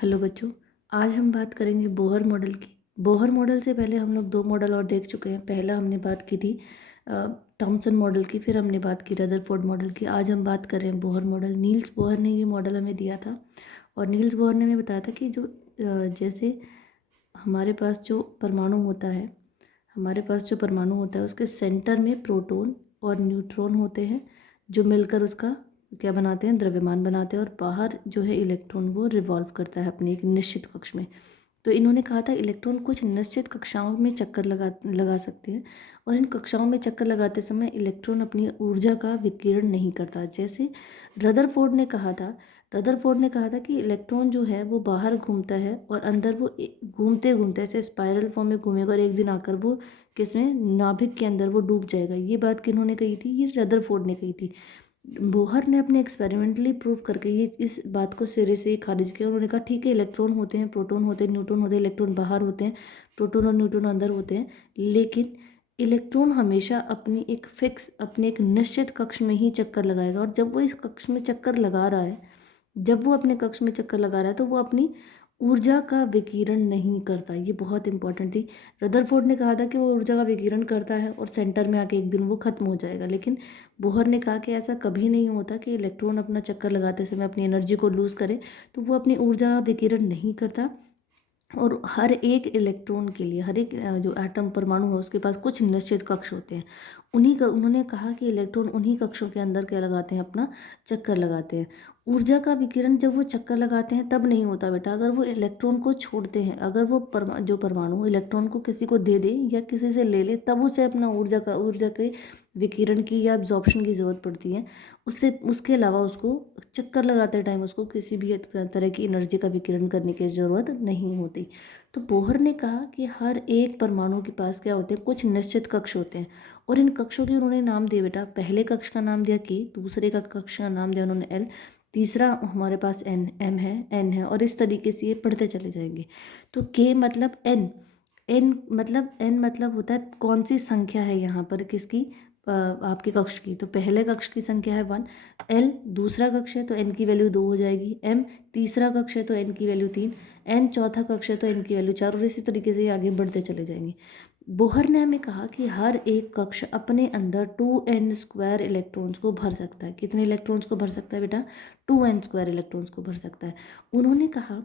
Hello बच्चों। आज हम बात करेंगे बोहर मॉडल की। बोहर मॉडल से पहले हम लोग दो मॉडल और देख चुके हैं। पहला हमने बात की थी थॉमसन मॉडल की, फिर हमने बात की रदरफोर्ड मॉडल की। आज हम बात कर रहे हैं बोहर मॉडल। नील्स बोहर ने ये मॉडल हमें दिया था और नील्स बोहर ने हमें बताया था कि जो जैसे हमारे पास जो परमाणु होता है उसके सेंटर में प्रोटॉन और न्यूट्रॉन होते हैं जो मिलकर उसका क्या बनाते हैं, द्रव्यमान बनाते हैं। और बाहर जो है इलेक्ट्रॉन वो रिवॉल्व करता है अपने एक निश्चित कक्ष में। तो इन्होंने कहा था इलेक्ट्रॉन कुछ निश्चित कक्षाओं में चक्कर लगा सकते हैं और इन कक्षाओं में चक्कर लगाते समय इलेक्ट्रॉन अपनी ऊर्जा का विकिरण नहीं करता। जैसे रदरफोर्ड ने कहा था कि इलेक्ट्रॉन जो है वो बाहर घूमता है और अंदर वो घूमते घूमते ऐसे स्पाइरल फॉर्म में घूमेगा और एक दिन आकर वो किसमें, नाभिक के अंदर वो डूब जाएगा। ये बात किन्होंने कही थी? ये रदरफोर्ड ने कही थी। बोहर ने अपने एक्सपेरिमेंटली प्रूव करके ये इस बात को सिरे से ही खारिज किया। उन्होंने कहा ठीक है, इलेक्ट्रॉन होते हैं, प्रोटॉन होते हैं, न्यूट्रॉन होते हैं, इलेक्ट्रॉन बाहर होते हैं, प्रोटॉन और न्यूट्रॉन अंदर होते हैं, लेकिन इलेक्ट्रॉन हमेशा अपने एक निश्चित कक्ष में ही चक्कर लगाएगा। और जब वो इस कक्ष में चक्कर लगा रहा है जब वो अपने कक्ष में चक्कर लगा रहा है तो वो अपनी ऊर्जा का विकिरण नहीं करता। ये बहुत इंपॉर्टेंट थी। रदरफोर्ड ने कहा था कि वो ऊर्जा का विकिरण करता है और सेंटर में आके एक दिन वो खत्म हो जाएगा, लेकिन बोहर ने कहा कि ऐसा कभी नहीं होता कि इलेक्ट्रॉन अपना चक्कर लगाते समय अपनी एनर्जी को लूज़ करे। तो वो अपनी ऊर्जा का विकिरण नहीं करता और हर एक इलेक्ट्रॉन के लिए, हर एक जो एटम परमाणु है उसके पास कुछ निश्चित कक्ष होते हैं। उन्हीं का उन्होंने कहा कि इलेक्ट्रॉन उन्हीं कक्षों के अंदर क्या लगाते हैं, अपना चक्कर लगाते हैं। ऊर्जा का विकिरण जब वो चक्कर लगाते हैं तब नहीं होता बेटा, अगर वो इलेक्ट्रॉन को छोड़ते हैं, अगर वो जो परमाणु इलेक्ट्रॉन को किसी को दे दे या किसी से ले ले, तब उसे अपना ऊर्जा के विकिरण की या एब्जॉर्प्शन की ज़रूरत पड़ती है। उसके अलावा उसको चक्कर लगाते टाइम उसको किसी भी तरह की एनर्जी का विकिरण करने की ज़रूरत नहीं होती। तो बोहर ने कहा कि हर एक परमाणु के पास क्या होते हैं, कुछ निश्चित कक्ष होते हैं और इन कक्षों के उन्होंने नाम दिए बेटा। पहले कक्ष का नाम दिया के, दूसरे का कक्ष का नाम दिया उन्होंने एल, तीसरा हमारे पास एन है और इस तरीके से ये पढ़ते चले जाएंगे। तो के मतलब एन, एन मतलब होता है कौन सी संख्या है यहाँ पर, किसकी, आपके कक्ष की। तो पहले कक्ष की संख्या है 1, एल दूसरा कक्ष है तो एन की वैल्यू 2 हो जाएगी, एम तीसरा कक्ष है तो एन की वैल्यू 3, एन चौथा कक्ष है तो एन की वैल्यू 4 और इसी तरीके से ये आगे बढ़ते चले जाएंगे। बोहर ने हमें कहा कि हर एक कक्ष अपने अंदर 2n² इलेक्ट्रॉन्स को भर सकता है। कितने इलेक्ट्रॉन्स को भर सकता है बेटा? 2n² इलेक्ट्रॉन्स को भर सकता है। उन्होंने कहा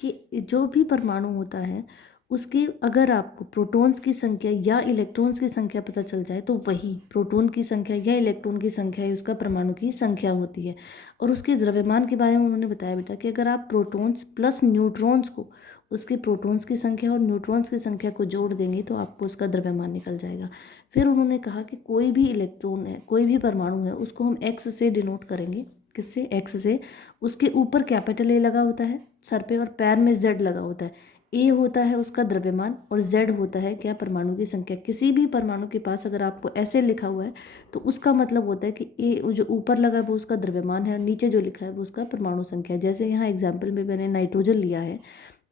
कि जो भी परमाणु होता है उसके अगर आपको प्रोटॉन्स की संख्या या इलेक्ट्रॉन्स की संख्या पता चल जाए तो वही प्रोटॉन की संख्या या इलेक्ट्रॉन की संख्या ही उसका परमाणु की संख्या होती है। और उसके द्रव्यमान के बारे में उन्होंने बताया बेटा कि अगर आप प्रोटॉन्स प्लस न्यूट्रॉन्स को, उसके प्रोटॉन्स की संख्या और न्यूट्रॉन्स की संख्या को जोड़ देंगे तो आपको उसका द्रव्यमान निकल जाएगा। फिर उन्होंने कहा कि कोई भी इलेक्ट्रॉन है, कोई भी परमाणु है, उसको हम एक्स से डिनोट करेंगे। किससे? एक्स से। उसके ऊपर कैपिटल ए लगा होता है सर पे और पैर में जेड लगा होता है। ए होता है उसका द्रव्यमान और जेड होता है क्या, परमाणु की संख्या। किसी भी परमाणु के पास अगर आपको ऐसे लिखा हुआ है तो उसका मतलब होता है कि ए जो ऊपर लगा है वो उसका द्रव्यमान है और नीचे जो लिखा है वो उसका परमाणु संख्या है। जैसे यहाँ एग्जाम्पल में मैंने नाइट्रोजन लिया है,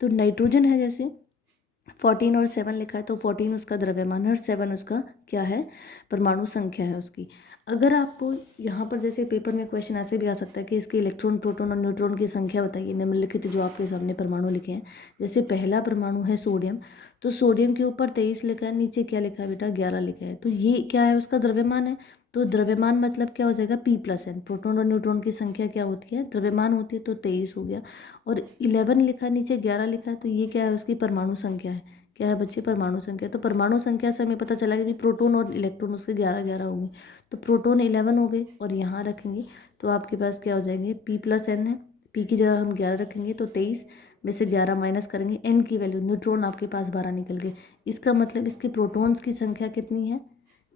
तो नाइट्रोजन है जैसे 14 और 7 लिखा है तो 14 उसका द्रव्यमान है और 7 उसका क्या है, परमाणु संख्या है उसकी। अगर आपको यहाँ पर जैसे पेपर में क्वेश्चन ऐसे भी आ सकता है कि इसके इलेक्ट्रॉन, प्रोटॉन और न्यूट्रॉन की संख्या बताइए, निम्नलिखित जो आपके सामने परमाणु लिखे हैं। जैसे पहला परमाणु है सोडियम, तो सोडियम के ऊपर 23 लिखा है, नीचे क्या लिखा है बेटा, 11 लिखा है। तो ये क्या है, उसका द्रव्यमान है। तो द्रव्यमान मतलब क्या हो जाएगा, P+N। प्रोटॉन और न्यूट्रॉन की संख्या क्या होती है, द्रव्यमान होती है, तो 23 हो गया। और 11 लिखा है, नीचे 11 लिखा है, तो ये क्या है, उसकी परमाणु संख्या है। क्या है बच्चे, परमाणु संख्या। तो परमाणु संख्या से हमें पता चला कि भी प्रोटॉन और इलेक्ट्रॉन उसके 11 होंगे। तो प्रोटॉन 11 हो गए और यहाँ रखेंगे तो आपके पास क्या हो जाएंगे, P+N है। P की जगह हम 11 रखेंगे तो 23 में से 11 माइनस करेंगे, N की वैल्यू, न्यूट्रॉन आपके पास 12 निकल गए। इसका मतलब इसके प्रोटॉन्स की संख्या कितनी है,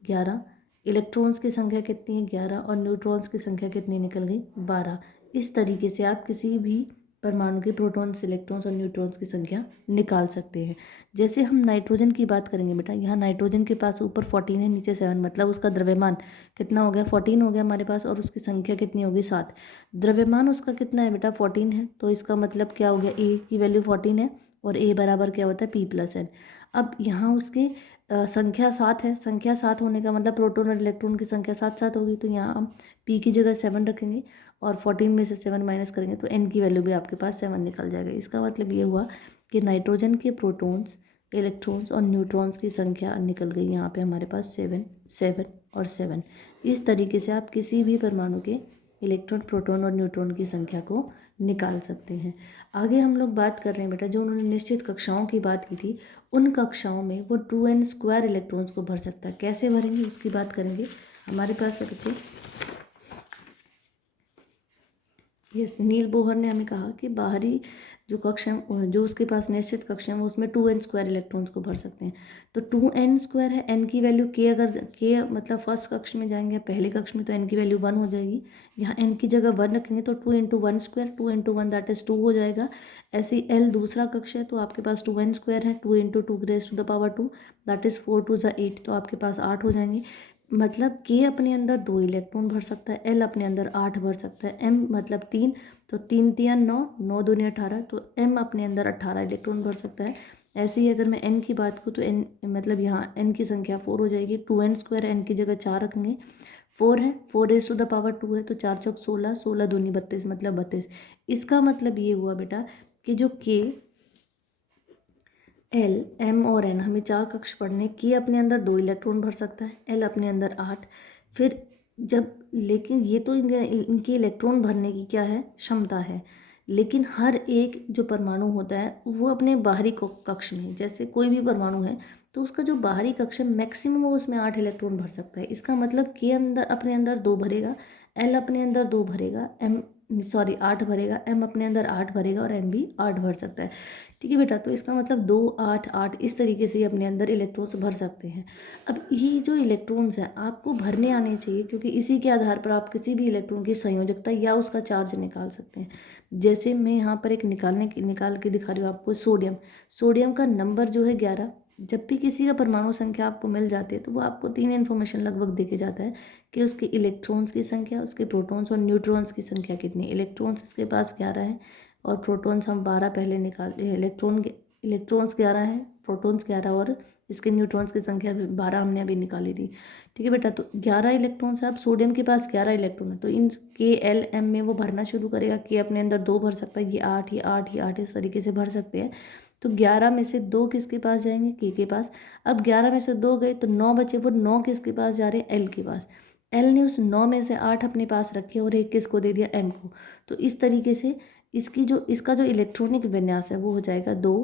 11, इलेक्ट्रॉन्स की संख्या कितनी है, 11, और न्यूट्रॉन्स की संख्या कितनी निकल गई, 12। इस तरीके से आप किसी भी परमाणु के प्रोटॉन्स, इलेक्ट्रॉन्स और न्यूट्रॉन्स की संख्या निकाल सकते हैं। जैसे हम नाइट्रोजन की बात करेंगे बेटा, यहाँ नाइट्रोजन के पास ऊपर 14 है, नीचे 7, मतलब उसका द्रव्यमान कितना हो गया, 14 हो गया हमारे पास, और उसकी संख्या कितनी होगी, 7। द्रव्यमान उसका कितना है बेटा, 14 है, तो इसका मतलब क्या हो गया, ए की वैल्यू 14 है और ए बराबर क्या होता है, P+N। अब यहाँ उसके संख्या 7 है, संख्या 7 होने का मतलब प्रोटॉन और इलेक्ट्रॉन की संख्या 7 7 होगी, तो यहाँ हम P की जगह 7 रखेंगे और 14 में से 7 माइनस करेंगे तो n की वैल्यू भी आपके पास 7 निकल जाएगा। इसका मतलब ये हुआ कि नाइट्रोजन के प्रोटॉन्स, इलेक्ट्रॉन्स और न्यूट्रॉन्स की संख्या निकल गई यहाँ पे हमारे पास 7, 7 और 7। इस तरीके से आप किसी भी परमाणु के इलेक्ट्रॉन, प्रोटॉन और न्यूट्रॉन की संख्या को निकाल सकते हैं। आगे हम लोग बात कर रहे हैं बेटा, जो उन्होंने निश्चित कक्षाओं की बात की थी, उन कक्षाओं में वो 2n² इलेक्ट्रॉन्स को भर सकता है। कैसे भरेंगे उसकी बात करेंगे। हमारे पास बच्चे यस, नील बोहर ने हमें कहा कि बाहरी जो कक्षा, जो उसके पास निश्चित कक्षा है, उसमें 2n² इलेक्ट्रॉन्स को भर सकते हैं। तो 2n² है, n की वैल्यू k, अगर k मतलब फर्स्ट कक्ष में जाएंगे पहले कक्ष में, तो n की वैल्यू 1 हो जाएगी। यहाँ n की जगह 1 रखेंगे तो 2 × 1², 2 × 1 दैट इज 2 हो जाएगा। ऐसे ही l दूसरा कक्ष है तो आपके पास 2n² है, 2 × 2⁻² दैट इज 4 × 2 = 8, तो आपके पास 8 हो जाएंगे। मतलब k अपने अंदर 2 इलेक्ट्रॉन भर सकता है, l अपने अंदर 8 भर सकता है, m मतलब 3, तो 3 × 3 = 9, 9 दूनी 18, तो m अपने अंदर 18 इलेक्ट्रॉन भर सकता है। ऐसे ही अगर मैं n की बात करूँ तो n मतलब यहाँ n की संख्या 4 हो जाएगी। 2n² n की जगह 4 रखेंगे, 4 है, 4⁻² है, तो 4 × 4 = 16, 16 दूनी 32 मतलब 32। इसका मतलब ये हुआ बेटा कि जो k, एल, एम और एन, हमें 4 कक्ष पढ़ने, के अपने अंदर 2 इलेक्ट्रॉन भर सकता है, एल अपने अंदर 8। फिर जब, लेकिन ये तो इनके इलेक्ट्रॉन भरने की क्या है, क्षमता है, लेकिन हर एक जो परमाणु होता है वो अपने बाहरी कक्ष में, जैसे कोई भी परमाणु है तो उसका जो बाहरी कक्ष है मैक्सिमम वो उसमें 8 इलेक्ट्रॉन भर सकता है। इसका मतलब के अंदर अपने अंदर 2 भरेगा, एल अपने अंदर 2 भरेगा, एम 8 भरेगा, एम अपने अंदर 8 भरेगा और एन भी 8 भर सकता है। ठीक है बेटा, तो इसका मतलब 2, 8, 8 इस तरीके से अपने अंदर इलेक्ट्रॉन्स भर सकते हैं। अब ये जो इलेक्ट्रॉन्स हैं आपको भरने आने चाहिए, क्योंकि इसी के आधार पर आप किसी भी इलेक्ट्रॉन की संयोजकता या उसका चार्ज निकाल सकते हैं। जैसे मैं यहाँ पर एक निकाल के दिखा रही हूँ आपको, सोडियम। सोडियम का नंबर जो है 11। जब भी किसी का परमाणु संख्या आपको मिल जाती है तो वो आपको 3 इन्फॉर्मेशन लगभग दे के जाता है कि उसके इलेक्ट्रॉन्स की संख्या, उसके प्रोटॉन्स और न्यूट्रॉन्स की संख्या कितनी। इलेक्ट्रॉन्स इसके पास 11 है और प्रोटॉन्स हम 12 पहले निकाल, इलेक्ट्रॉन्स 11 हैं, प्रोटॉन्स 11 और इसके न्यूट्रॉन्स की संख्या 12 हमने अभी निकाली थी। ठीक है बेटा, तो 11 इलेक्ट्रॉन्स है। अब सोडियम के पास 11 इलेक्ट्रॉन है तो इन के, एल, एम में वो भरना शुरू करेगा। के अपने अंदर 2 भर सकता है, ये 8, ये 8, ये 8 इस तरीके से भर सकते हैं। तो 11 में से 2 किसके पास जाएंगे, के पास। अब 11 में से 2 गए तो 9 बचे, वो 9 किसके पास जा रहे हैं, एल के पास। एल ने उस 9 में से 8 अपने पास रखे और एक किसको दे दिया, एम को। तो इस तरीके से इसका जो इलेक्ट्रॉनिक विन्यास है वो हो जाएगा 2,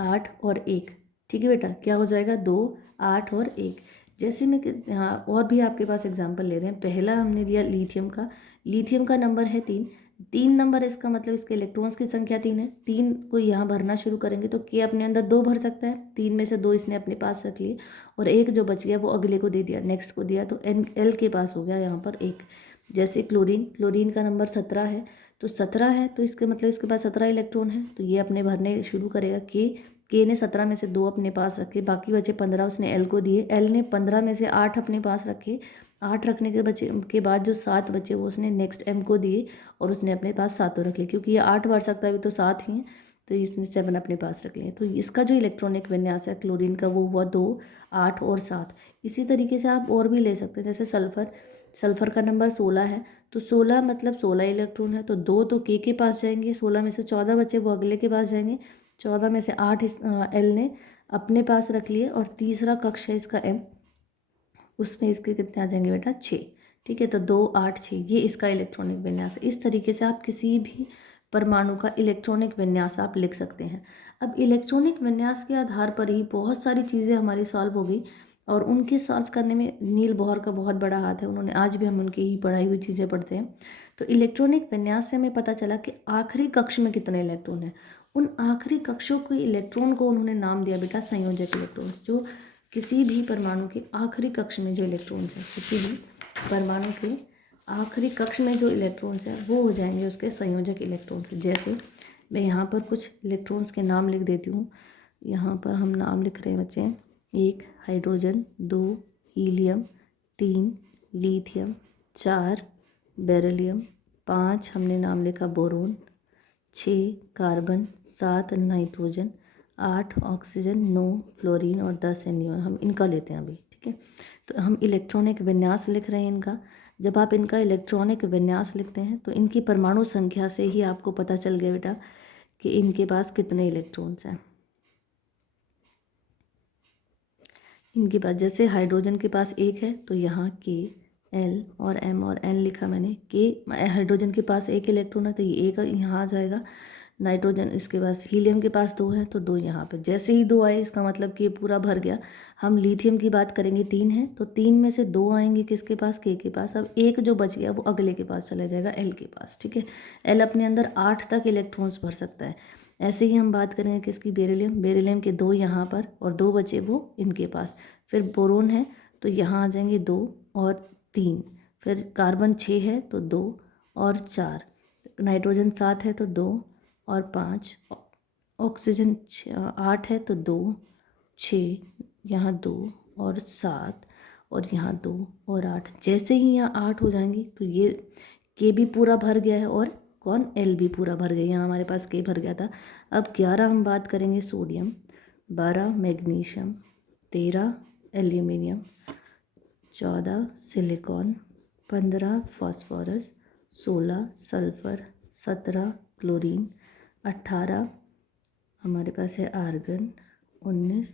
8 और 1। ठीक है बेटा, क्या हो जाएगा, 2, 8 और 1। जैसे मैं यहाँ और भी आपके पास एग्जाम्पल ले रहे हैं। पहला हमने लिया लिथियम का। लिथियम का नंबर है 3, 3 नंबर, इसका मतलब इसके इलेक्ट्रॉन्स की संख्या 3 है। 3 को यहाँ भरना शुरू करेंगे तो के अपने अंदर 2 भर सकता है, 3 में से 2 इसने अपने पास रख लिए और 1 जो बच गया वो अगले को दे दिया, नेक्स्ट को दिया, तो एल के पास हो गया यहाँ पर 1। जैसे क्लोरीन का नंबर 17 है, तो 17 है तो इसके मतलब इसके पास 17 इलेक्ट्रॉन है, तो ये अपने भरने शुरू करेगा। के ने 17 में से 2 अपने पास रखे, बाकी बचे 15 उसने एल को दिए। एल ने 15 में से 8 अपने पास रखे, 8 रखने के बाद जो 7 बचे वो उसने नेक्स्ट एम को दिए और उसने अपने पास 7 रख लिए, क्योंकि ये 8 भर सकता है अभी तो 7 ही हैं, तो इसने 7 अपने पास रख लिए। तो इसका जो इलेक्ट्रॉनिक विन्यास है क्लोरीन का वो हुआ 2, 8 और 7। इसी तरीके से आप और भी ले सकते हैं, जैसे सल्फर का नंबर 16 है, तो 16 मतलब 16 इलेक्ट्रॉन है, तो 2 तो के पास जाएंगे, 16 में से 14 बचे वो अगले के पास जाएंगे, 14 में से 8 एल ने अपने पास रख लिए और तीसरा कक्ष है इसका एम, उसमें इसके कितने आ जाएंगे बेटा, 6। ठीक है, तो 2, 8, 6 ये इसका इलेक्ट्रॉनिक विन्यास है। इस तरीके से आप किसी भी परमाणु का इलेक्ट्रॉनिक विन्यास आप लिख सकते हैं। अब इलेक्ट्रॉनिक विन्यास के आधार पर ही बहुत सारी चीज़ें हमारी सॉल्व हो गई और उनके सॉल्व करने में नील बोहर का बहुत बड़ा हाथ है। उन्होंने, आज भी हम उनकी ही पढ़ाई हुई चीज़ें पढ़ते हैं। तो इलेक्ट्रॉनिक विन्यास से हमें पता चला कि आखिरी कक्ष में कितने इलेक्ट्रॉन हैं। उन आखिरी कक्षों के इलेक्ट्रॉन को उन्होंने नाम दिया बेटा संयोजक इलेक्ट्रॉन्स। जो किसी भी परमाणु के आखिरी कक्ष में जो इलेक्ट्रॉन्स हैं, किसी भी परमाणु के आखिरी कक्ष में जो इलेक्ट्रॉन्स हैं वो हो जाएंगे उसके संयोजक इलेक्ट्रॉन्स। जैसे मैं यहाँ पर कुछ इलेक्ट्रॉन्स के नाम लिख देती हूँ। यहाँ पर हम नाम लिख रहे हैं बच्चे, 1 हाइड्रोजन, 2 हीलियम, 3 लिथियम, 4 बेरिलियम, 5 हमने नाम लिखा boron, 6 carbon, 7 nitrogen, 8 oxygen, 9 fluorine और 10 एनियन। हम इनका लेते हैं अभी, ठीक है। तो हम इलेक्ट्रॉनिक विन्यास लिख रहे हैं इनका। जब आप इनका इलेक्ट्रॉनिक विन्यास लिखते हैं तो इनकी परमाणु संख्या से ही आपको पता चल गया बेटा कि इनके पास कितने इलेक्ट्रॉन्स हैं। इनके पास जैसे हाइड्रोजन के पास एक है तो यहाँ के, एल और एम और एन लिखा मैंने। के हाइड्रोजन के पास एक इलेक्ट्रॉन है तो ये एक यहाँ आ जाएगा। नाइट्रोजन इसके पास, हीलियम के पास दो है तो दो यहाँ पे। जैसे ही दो आए इसका मतलब कि ये पूरा भर गया। हम लिथियम की बात करेंगे, तीन है तो तीन में से दो आएंगे किसके पास, के पास। अब एक जो बच गया वो अगले के पास चला जाएगा, एल के पास। ठीक है, एल अपने अंदर 8 तक इलेक्ट्रॉन्स भर सकता है। ऐसे ही हम बात करेंगे किसकी, बेरिलियम। बेरिलियम के दो यहाँ पर और दो बचे वो इनके पास। फिर बोरोन है तो यहाँ आ जाएंगे दो और तीन। फिर कार्बन 6 है तो दो और चार। नाइट्रोजन 7 है तो दो और पाँच। ऑक्सीजन 8 है तो दो, 6, यहाँ दो और 7 और यहाँ दो और 8। जैसे ही यहाँ 8 हो जाएंगे तो ये के भी पूरा भर गया है और कौन, एल भी पूरा भर गया। यहाँ हमारे पास के भर गया था। अब 11 हम बात करेंगे sodium, 12 magnesium, 13 aluminium, 14 silicon, 15 phosphorus, 16 sulphur, 17 chlorine, 18 हमारे पास है आर्गन, 19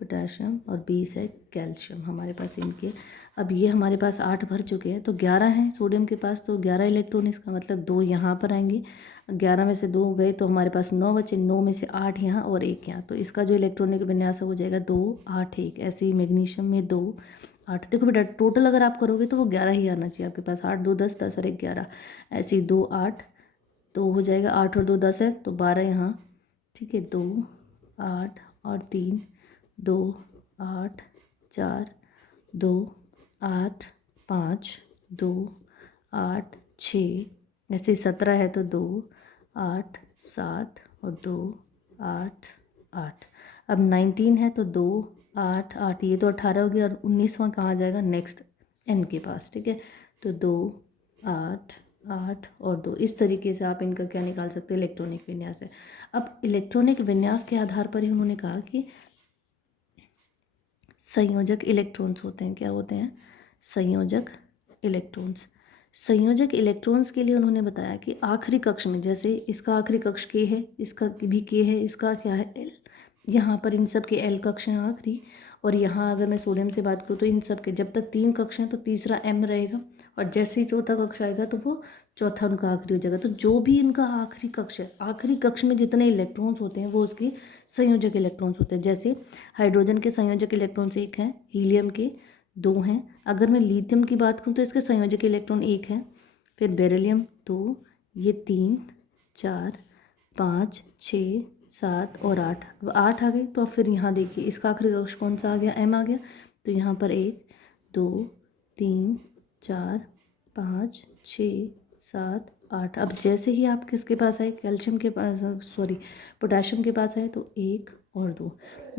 पोटाशियम और 20 है कैल्शियम हमारे पास इनके। अब ये हमारे पास 8 भर चुके हैं तो 11 हैं सोडियम के पास, तो 11 इलेक्ट्रॉन, इसका मतलब दो यहाँ पर आएंगे। 11 में से दो गए तो हमारे पास 9 बचे, 9 में से 8 यहाँ और एक यहाँ। तो इसका जो इलेक्ट्रॉनिक विन्यास हो जाएगा 2 8 1। ऐसे ही मैग्नीशियम में 2 8। देखो बेटा टोटल अगर आप करोगे तो वो 11 ही आना चाहिए आपके पास। 8 2 10, 10 और 1 11। ऐसे ही 2 8 तो हो जाएगा, 8 और 2 10 है तो 12 यहाँ। ठीक है, 2 8 और 3 2 8 4 2 8 5 2 8 6। ऐसे 17 है तो 2 8 7 और 2 8 8। अब 19 है तो 2 8 8, ये तो 18 हो गया और 19वां कहाँ जाएगा, नेक्स्ट एन के पास। ठीक है, तो 2 8 8 और 2। इस तरीके से आप इनका क्या निकाल सकते हैं, इलेक्ट्रॉनिक विन्यास है। अब इलेक्ट्रॉनिक विन्यास के आधार पर ही उन्होंने कहा कि संयोजक इलेक्ट्रॉन्स होते हैं। क्या होते हैं, संयोजक इलेक्ट्रॉन्स। संयोजक इलेक्ट्रॉन्स के लिए उन्होंने बताया कि आखिरी कक्ष में, जैसे इसका आखिरी कक्ष के है, इसका भी के है, इसका क्या है, एल। यहाँ पर इन सब के एल कक्ष हैं आखिरी। और यहाँ अगर मैं सोडियम से बात करूँ तो इन सब के जब तक 3 कक्ष हैं तो तीसरा एम रहेगा, और जैसे ही चौथा कक्ष आएगा तो वो चौथा उनका आखिरी हो जाएगा। तो जो भी इनका आखिरी कक्ष है, आखिरी कक्ष में जितने इलेक्ट्रॉन्स होते हैं वो उसके संयोजक इलेक्ट्रॉन्स होते हैं। जैसे हाइड्रोजन के संयोजक इलेक्ट्रॉन्स 1 हैं, हीलियम के 2 हैं। अगर मैं लिथियम की बात करूँ तो इसके संयोजक इलेक्ट्रॉन 1 है। फिर बेरिलियम 2, ये 3 4 5 6 7 और 8। अब 8 आ गए तो अब फिर यहाँ देखिए इसका आखिरी कक्ष कौन सा आ गया, एम आ गया। तो यहाँ पर 1 2 3 4 5 6 7 8। अब जैसे ही आप किसके पास आए, कैल्शियम के पास, सॉरी पोटाशियम के पास आए तो 1 और 2।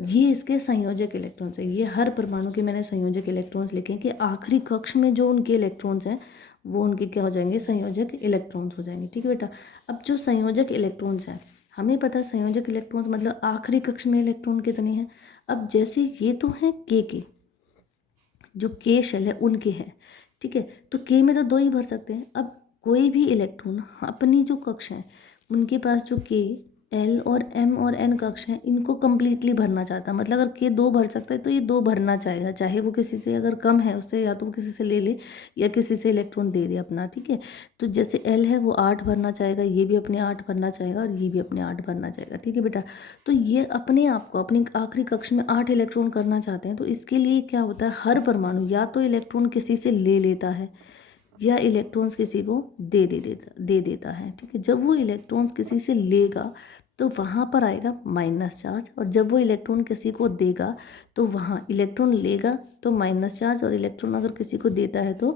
ये इसके संयोजक इलेक्ट्रॉन्स हैं। ये हर परमाणु के मैंने संयोजक इलेक्ट्रॉन्स लिखे कि आखिरी कक्ष में जो उनके इलेक्ट्रॉन्स हैं वो उनके क्या हो जाएंगे, संयोजक इलेक्ट्रॉन्स हो जाएंगे। ठीक है बेटा, अब जो संयोजक इलेक्ट्रॉन्स हैं, हमें पता है संयोजक इलेक्ट्रॉन्स मतलब आखिरी कक्ष में इलेक्ट्रॉन कितने हैं। अब जैसे ये तो हैं के जो के शेल है उनके हैं। ठीक है, तो के में तो 2 ही भर सकते हैं। अब कोई भी इलेक्ट्रॉन अपनी जो कक्ष हैं उनके पास जो के, एल और एम और एन कक्ष हैं इनको कम्प्लीटली भरना चाहता है। मतलब अगर के 2 भर सकता है तो ये 2 भरना चाहेगा, चाहे वो किसी से अगर कम है उससे या तो वो किसी से ले ले या किसी से इलेक्ट्रॉन दे दे अपना। ठीक है, तो जैसे एल है वो 8 भरना चाहेगा, ये भी अपने 8 भरना चाहेगा और ये भी अपने 8 भरना चाहेगा। ठीक है बेटा, तो ये अपने आप को अपनी आखिरी कक्ष में 8 इलेक्ट्रॉन करना चाहते हैं। तो इसके लिए क्या होता है, हर परमाणु या तो इलेक्ट्रॉन किसी से ले लेता है या इलेक्ट्रॉन्स किसी को दे देता है। ठीक है, जब वो इलेक्ट्रॉन्स किसी से लेगा तो वहाँ पर आएगा माइनस चार्ज, और जब वो इलेक्ट्रॉन किसी को देगा तो वहाँ इलेक्ट्रॉन लेगा तो माइनस चार्ज, और इलेक्ट्रॉन अगर किसी को देता है तो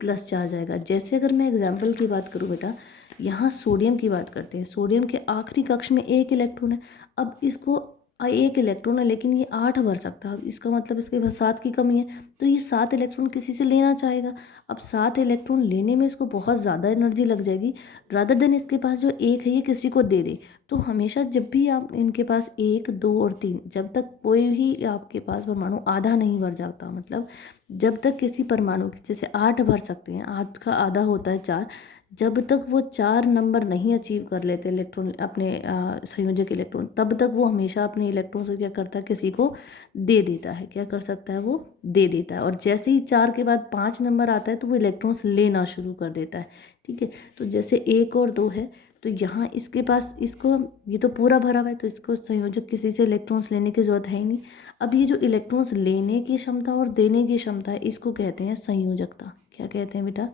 प्लस चार्ज आएगा। जैसे अगर मैं एग्जाम्पल की बात करूँ बेटा, यहाँ सोडियम की बात करते हैं। सोडियम के आखिरी कक्ष में 1 इलेक्ट्रॉन है। अब इसको एक इलेक्ट्रॉन है लेकिन ये 8 भर सकता है। अब इसका मतलब इसके पास 7 की कमी है, तो ये 7 इलेक्ट्रॉन किसी से लेना चाहेगा। अब 7 इलेक्ट्रॉन लेने में इसको बहुत ज़्यादा एनर्जी लग जाएगी, रादर देन इसके पास जो एक है ये किसी को दे दे। तो हमेशा जब भी आप इनके पास 1, 2 और 3, जब तक कोई भी आपके पास परमाणु आधा नहीं भर जाता, मतलब जब तक किसी परमाणु की जैसे 8 भर सकते हैं, 8 का आधा होता है 4, जब तक वो 4 नंबर नहीं अचीव कर लेते इलेक्ट्रॉन अपने संयोजक इलेक्ट्रॉन, तब तक वो हमेशा अपने इलेक्ट्रॉन से क्या करता है, किसी को दे देता है। क्या कर सकता है, वो दे देता है। और जैसे ही 4 के बाद 5 नंबर आता है तो वो इलेक्ट्रॉन्स लेना शुरू कर देता है। ठीक है, तो जैसे 1 और 2 है, तो यहाँ इसके पास इसको ये तो पूरा भरा हुआ है, तो इसको संयोजक किसी से इलेक्ट्रॉन्स लेने की जरूरत है ही नहीं। अब ये जो इलेक्ट्रॉन्स लेने की क्षमता और देने की क्षमता है, इसको कहते हैं संयोजकता। क्या कहते हैं बेटा,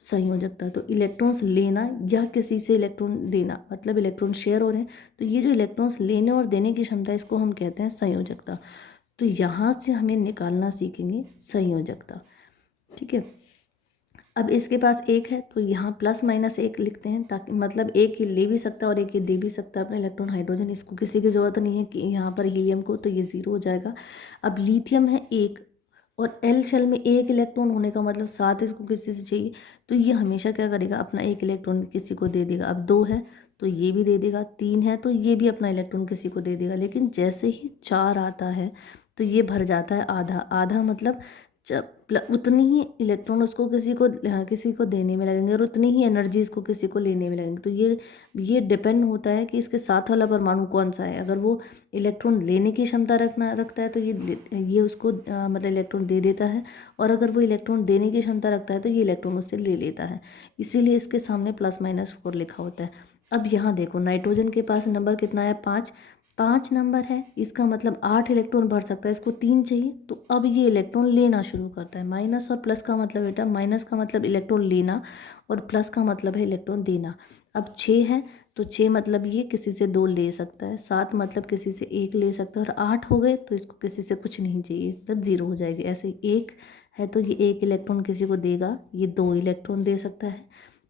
संयोजकता। तो इलेक्ट्रॉन्स लेना या किसी से इलेक्ट्रॉन देना, मतलब इलेक्ट्रॉन शेयर हो रहे हैं, तो ये जो इलेक्ट्रॉन्स लेने और देने की क्षमता है, इसको हम कहते हैं संयोजकता। तो यहाँ से हमें निकालना सीखेंगे संयोजकता। ठीक है, अब इसके पास 1 है तो यहाँ ±1 लिखते हैं, ताकि मतलब एक ये ले भी सकता है और एक ये दे भी सकता है अपना इलेक्ट्रॉन हाइड्रोजन, इसको किसी की ज़रूरत नहीं है कि यहाँ पर हीलियम को, तो ये 0 हो जाएगा। अब लिथियम है 1, और एल शेल में 1 इलेक्ट्रॉन होने का मतलब 7 इसको किसी से चाहिए, तो ये हमेशा क्या करेगा, अपना 1 इलेक्ट्रॉन किसी को दे देगा। अब 2 है तो ये भी दे देगा, 3 है तो ये भी अपना इलेक्ट्रॉन किसी को दे देगा। लेकिन जैसे ही 4 आता है तो ये भर जाता है आधा। आधा मतलब जब उतनी ही इलेक्ट्रॉन उसको किसी को देने में लगेंगे और उतनी ही एनर्जी इसको किसी को लेने में लगेंगे। तो ये डिपेंड होता है कि इसके साथ वाला परमाणु कौन सा है। अगर वो इलेक्ट्रॉन लेने की क्षमता रखता है तो ये उसको मतलब इलेक्ट्रॉन दे देता है, और अगर वो इलेक्ट्रॉन देने की क्षमता रखता है तो ये इलेक्ट्रॉन उससे ले लेता है। इसीलिए इसके सामने ±4 लिखा होता है। अब यहाँ देखो, नाइट्रोजन के पास नंबर कितना है, 5। 5 नंबर है, इसका मतलब 8 इलेक्ट्रॉन भर सकता है, इसको 3 चाहिए, तो अब ये इलेक्ट्रॉन लेना शुरू करता है। माइनस और प्लस का मतलब बेटा, माइनस का मतलब इलेक्ट्रॉन लेना और प्लस का मतलब है इलेक्ट्रॉन देना। अब 6 है तो 6 मतलब ये किसी से 2 ले सकता है, 7 मतलब किसी से 1 ले सकता है, और 8 हो गए तो इसको किसी से कुछ नहीं चाहिए, तब 0 हो जाएगी। ऐसे ही 1 है तो ये 1 इलेक्ट्रॉन किसी को देगा, ये 2 इलेक्ट्रॉन दे सकता है,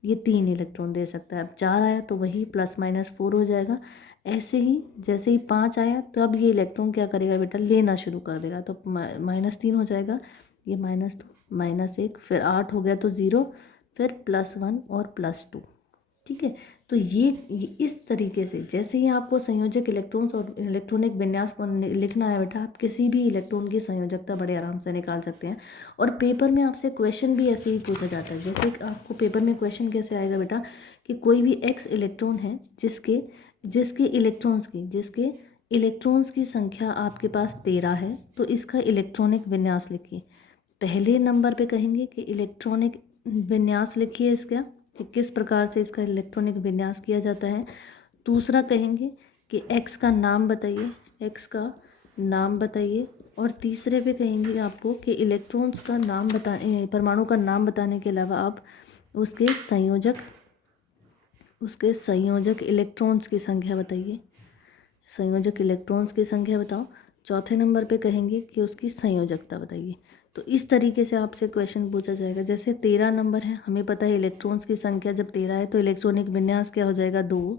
ये 3 इलेक्ट्रॉन दे सकता है। अब 4 आया तो वही ±4 हो जाएगा। ऐसे ही जैसे ही 5 आया तो अब ये इलेक्ट्रॉन क्या करेगा बेटा, लेना शुरू कर देगा, तो -3 हो जाएगा, ये -1, फिर 8 हो गया तो 0, फिर +1 और +2। ठीक है, तो ये इस तरीके से जैसे ही आपको संयोजक इलेक्ट्रॉन्स और इलेक्ट्रॉनिक विन्यास लिखना है बेटा, आप किसी भी इलेक्ट्रॉन की संयोजकता बड़े आराम से निकाल सकते हैं। और पेपर में आपसे क्वेश्चन भी ऐसे ही पूछा जाता है। जैसे आपको पेपर में क्वेश्चन कैसे आएगा बेटा, कि कोई भी x इलेक्ट्रॉन है जिसके जिसके इलेक्ट्रॉन्स की संख्या आपके पास 13 है, तो इसका इलेक्ट्रॉनिक विन्यास लिखिए। पहले नंबर पे कहेंगे कि इलेक्ट्रॉनिक विन्यास लिखिए इसका, कि किस प्रकार से इसका इलेक्ट्रॉनिक विन्यास किया जाता है। दूसरा कहेंगे कि एक्स का नाम बताइए, और तीसरे पे कहेंगे आपको कि इलेक्ट्रॉन्स का नाम परमाणु का नाम बताने के अलावा आप उसके संयोजक इलेक्ट्रॉन्स की संख्या बताइए, संयोजक इलेक्ट्रॉन्स की संख्या बताओ। चौथे नंबर पे कहेंगे कि उसकी संयोजकता बताइए। तो इस तरीके से आपसे क्वेश्चन पूछा जाएगा। जैसे 13 नंबर है, हमें पता है इलेक्ट्रॉन्स की संख्या जब 13 है तो इलेक्ट्रॉनिक विन्यास क्या हो जाएगा, 2,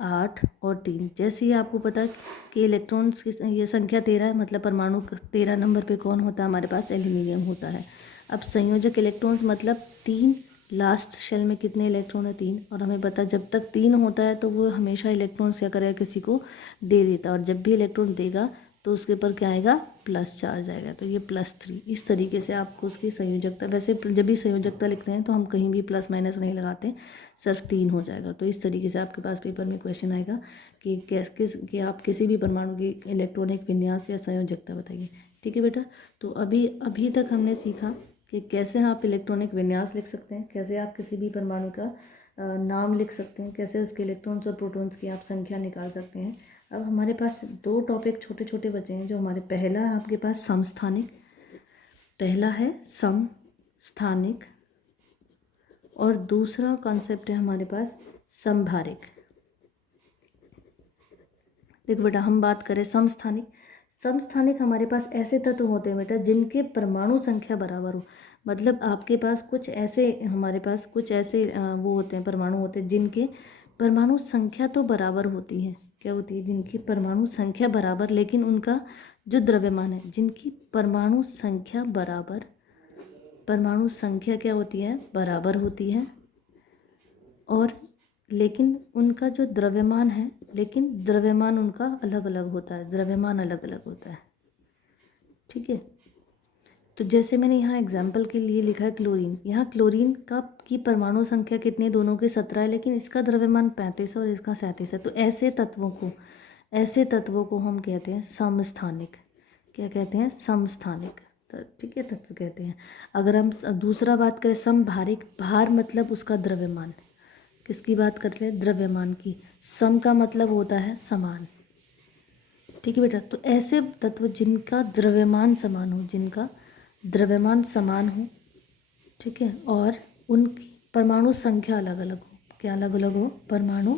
8 और 3। जैसे ही आपको पता कि इलेक्ट्रॉन्स की ये संख्या 13 है, मतलब परमाणु 13 नंबर पे कौन होता है, हमारे पास एल्यूमिनियम होता है। अब संयोजक इलेक्ट्रॉन्स मतलब 3, लास्ट शेल में कितने इलेक्ट्रॉन है, 3, और हमें पता जब तक 3 होता है तो वो हमेशा इलेक्ट्रॉन्स क्या करेगा, किसी को दे देता है, और जब भी इलेक्ट्रॉन देगा तो उसके ऊपर क्या आएगा, प्लस चार्ज आएगा, तो ये +3। इस तरीके से आपको उसकी संयोजकता, वैसे जब भी संयोजकता लिखते हैं तो हम कहीं भी प्लस माइनस नहीं लगाते, सिर्फ 3 हो जाएगा। तो इस तरीके से आपके पास पेपर में क्वेश्चन आएगा कि कि आप किसी भी परमाणु की इलेक्ट्रॉनिक विन्यास या संयोजकता बताइए। ठीक है बेटा, तो अभी तक हमने सीखा कि कैसे आप इलेक्ट्रॉनिक विन्यास लिख सकते हैं, कैसे आप किसी भी परमाणु का नाम लिख सकते हैं, कैसे उसके इलेक्ट्रॉन्स और प्रोटॉन्स की आप संख्या निकाल सकते हैं। अब हमारे पास 2 टॉपिक छोटे छोटे बचे हैं, जो हमारे पहला है आपके पास समस्थानिक, और दूसरा कॉन्सेप्ट है हमारे पास समभारिक। देखो बेटा, हम बात करें समस्थानिक हमारे पास ऐसे तत्व होते हैं बेटा जिनके परमाणु संख्या बराबर हो। मतलब आपके पास कुछ ऐसे वो होते हैं, परमाणु होते हैं जिनके परमाणु संख्या तो बराबर होती है, क्या होती है, जिनकी परमाणु संख्या बराबर लेकिन उनका जो द्रव्यमान है, जिनकी परमाणु संख्या बराबर, परमाणु संख्या क्या होती है, बराबर होती है, और लेकिन उनका जो द्रव्यमान है, लेकिन द्रव्यमान उनका अलग अलग होता है, द्रव्यमान अलग अलग होता है। ठीक है, तो जैसे मैंने यहाँ एग्जाम्पल के लिए लिखा है क्लोरीन, यहाँ क्लोरीन का की परमाणु संख्या कितनी, दोनों की 17 है, लेकिन इसका द्रव्यमान 35 है और इसका 37 है। तो ऐसे तत्वों को हम कहते हैं समस्थानिक। क्या कहते हैं, समस्थानिक। तो ठीक है, तत्व कहते हैं। अगर हम दूसरा बात करें समभारिक, भार मतलब उसका द्रव्यमान, किसकी बात कर रहे हैं, द्रव्यमान की। सम का मतलब होता है समान। ठीक है बेटा, तो ऐसे तत्व जिनका द्रव्यमान समान हो, जिनका द्रव्यमान समान हो, ठीक है, और उनकी परमाणु संख्या अलग अलग हो, क्या अलग अलग हो, परमाणु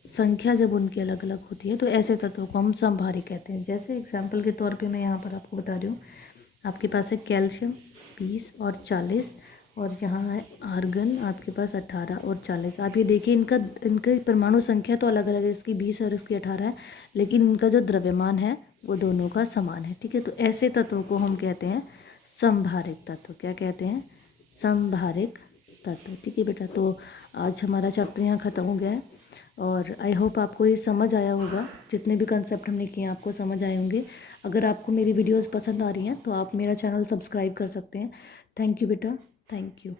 संख्या जब उनकी अलग अलग होती है, तो ऐसे तत्वों को हम समभारी कहते हैं। जैसे एग्जाम्पल के तौर पे मैं यहाँ पर आपको बता रही हूँ, आपके पास है कैल्शियम 20 और 40, और यहाँ है आर्गन आपके पास 18 और 40। आप ये देखिए, इनकी परमाणु संख्या तो अलग अलग है, इसकी 20 और इसकी 18 है, लेकिन इनका जो द्रव्यमान है वो दोनों का समान है। ठीक है, तो ऐसे तत्वों को हम कहते हैं समभारिक तत्व। क्या कहते हैं, समभारिक तत्व। ठीक है बेटा, तो आज हमारा चैप्टर यहाँ ख़त्म हो गया है, और आई होप आपको ये समझ आया होगा, जितने भी कंसेप्ट हमने किए आपको समझ आए होंगे। अगर आपको मेरी वीडियोस पसंद आ रही हैं तो आप मेरा चैनल सब्सक्राइब कर सकते हैं। थैंक यू बेटा, थैंक यू।